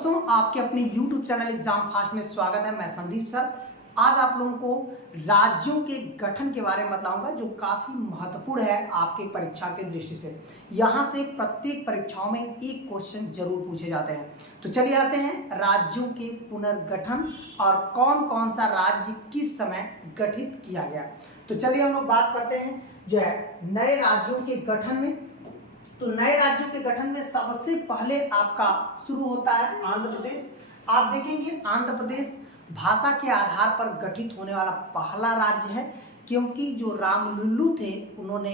दोस्तों, आपके अपने YouTube चैनल एग्जाम फास्ट में स्वागत है। मैं संदीप सर। आज आप लोगों को राज्यों के गठन के बारे में बताऊंगा जो काफी महत्वपूर्ण है आपके परीक्षा के दृष्टि से। यहाँ से प्रत्येक परीक्षाओं में एक क्वेश्चन जरूर पूछे जाते हैं। तो चलिए आते हैं राज्यों के पुनर्गठन और कौन कौन सा राज्य किस समय गठित किया गया। तो चलिए हम लोग बात करते हैं जो है नए राज्यों के गठन में। तो नए राज्यों के गठन में सबसे पहले आपका शुरू होता है आंध्र प्रदेश। आप देखेंगे आंध्र प्रदेश भाषा के आधार पर गठित होने वाला पहला राज्य है, क्योंकि जो रामलुल्लू थे उन्होंने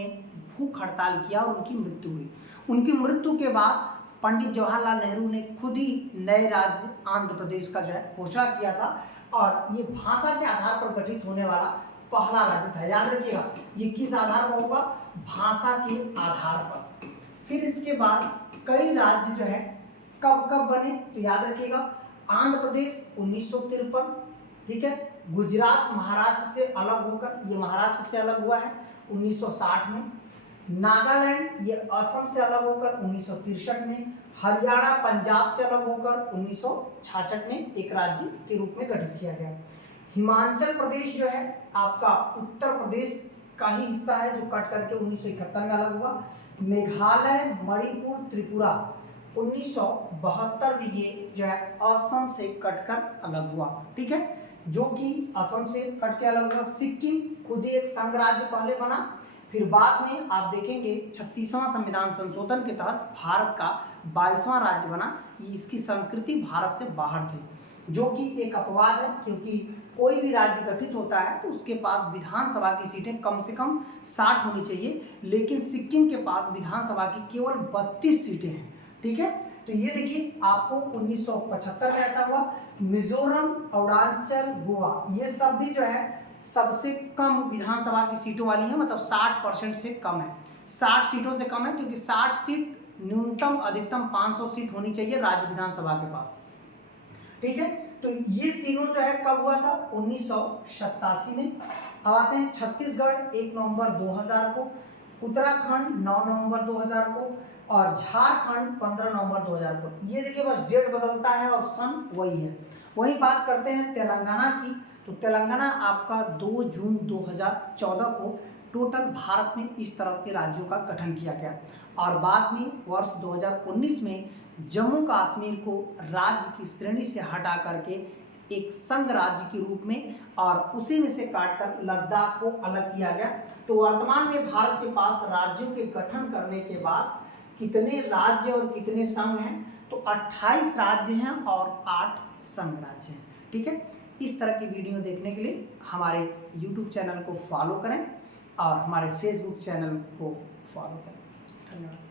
भूख हड़ताल किया और उनकी मृत्यु हुई। उनकी मृत्यु के बाद पंडित जवाहरलाल नेहरू ने खुद ही नए राज्य आंध्र प्रदेश का जो है घोषणा किया था, और ये भाषा के आधार पर गठित होने वाला पहला राज्य था। याद रखिएगा, ये किस आधार पर होगा? भाषा के आधार पर। फिर इसके बाद कई राज्य जो है कब कब बने, तो याद रखिएगा आंध्र प्रदेश 1953, ठीक है। गुजरात महाराष्ट्र से अलग होकर, ये महाराष्ट्र से अलग हुआ है 1960 में। नागालैंड ये असम से अलग होकर 1963 में। हरियाणा पंजाब से अलग होकर 1966 में एक राज्य के रूप में गठित किया गया। हिमाचल प्रदेश जो है आपका उत्तर प्रदेश का ही हिस्सा है, जो कट करके 1971 में अलग हुआ। मेघालय, मणिपुर, त्रिपुरा 1972 में ये जो है असम से कटकर अलग हुआ, ठीक है, जो कि असम से कट के अलग हुआ। सिक्किम खुद ही एक संघ राज्य पहले बना, फिर बाद में आप देखेंगे 36वां संविधान संशोधन के तहत भारत का 22वां राज्य बना। इसकी संस्कृति भारत से बाहर थी, जो कि एक अपवाद है, क्योंकि कोई भी राज्य गठित होता है तो उसके पास विधानसभा की सीटें कम से कम 60 होनी चाहिए, लेकिन सिक्किम के पास विधानसभा की केवल 32 सीटें हैं, ठीक है। तो ये देखिए आपको 1975 में ऐसा हुआ। मिजोरम, अरुणाचल, गोवा ये सब भी जो है सबसे कम विधानसभा की सीटों वाली है, मतलब 60% से कम है, 60 सीटों से कम है, क्योंकि 60 सीट न्यूनतम अधिकतम 500 सीट होनी चाहिए राज्य विधानसभा के पास, ठीक है। तो ये तीनों जो है कब हुआ था? 1987 में। अब आते हैं छत्तीसगढ़ 1 नवंबर 2000 को, उत्तराखंड 9 नवंबर 2000 को, और झारखंड 15 नवंबर 2000 को। ये देखिए बस डेट बदलता है और सन वही है। वही बात करते हैं तेलंगाना की। तो तेलंगाना आपका 2 जून 2014 को टोटल भारत में इस तरह के राज्यों का गठन किया गया, और बाद में वर्ष 2019 में जम्मू कश्मीर को राज्य की श्रेणी से हटा करके एक संघ राज्य के रूप में और उसी में से काटकर लद्दाख को अलग किया गया। तो वर्तमान में भारत के पास राज्यों के गठन करने के बाद कितने राज्य और कितने संघ हैं? तो 28 राज्य हैं और 8 संघ राज्य हैं, ठीक है। इस तरह की वीडियो देखने के लिए हमारे YouTube चैनल को फॉलो करें और हमारे Facebook चैनल को फॉलो करें। धन्यवाद।